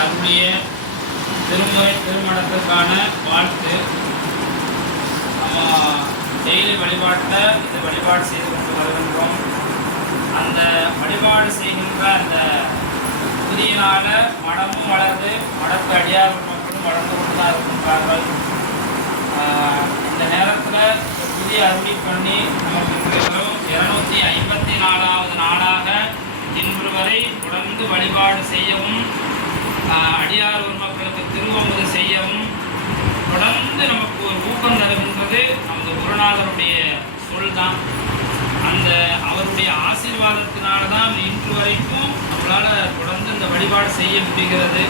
அருளிய திருமுறை திருமணத்திற்கான வாழ்த்து. நம்ம டெய்லி வழிபாட்டில் இந்த வழிபாடு செய்து கொண்டு வருகின்றோம். அந்த வழிபாடு செய்கின்ற அந்த புதிய நாள மனமும் வளர்ந்து மடத்து அடியார் மக்களும் வளர்ந்து கொண்டு தான் இருக்கின்றார்கள். ஆஹ் இந்த நேரத்தில் புதிய அருளி பண்ணி நமக்கு இருக்கிறோம். இருநூத்தி ஐம்பத்தி நாலாவது நாளாக இன்று வரை தொடர்ந்து வழிபாடு செய்யவும் அடியார் ஒரு மக்களுக்கு திருவமுது செய்யவும் தொடர்ந்து நமக்கு ஒரு ஊக்கம் தருகின்றது நமது குருநாதருடைய சொல் தான் அந்த அவருடைய ஆசீர்வாதத்தினால தான் இன்று வரைக்கும் நம்மளால் தொடர்ந்து இந்த வழிபாடு செய்ய முடிகிறது.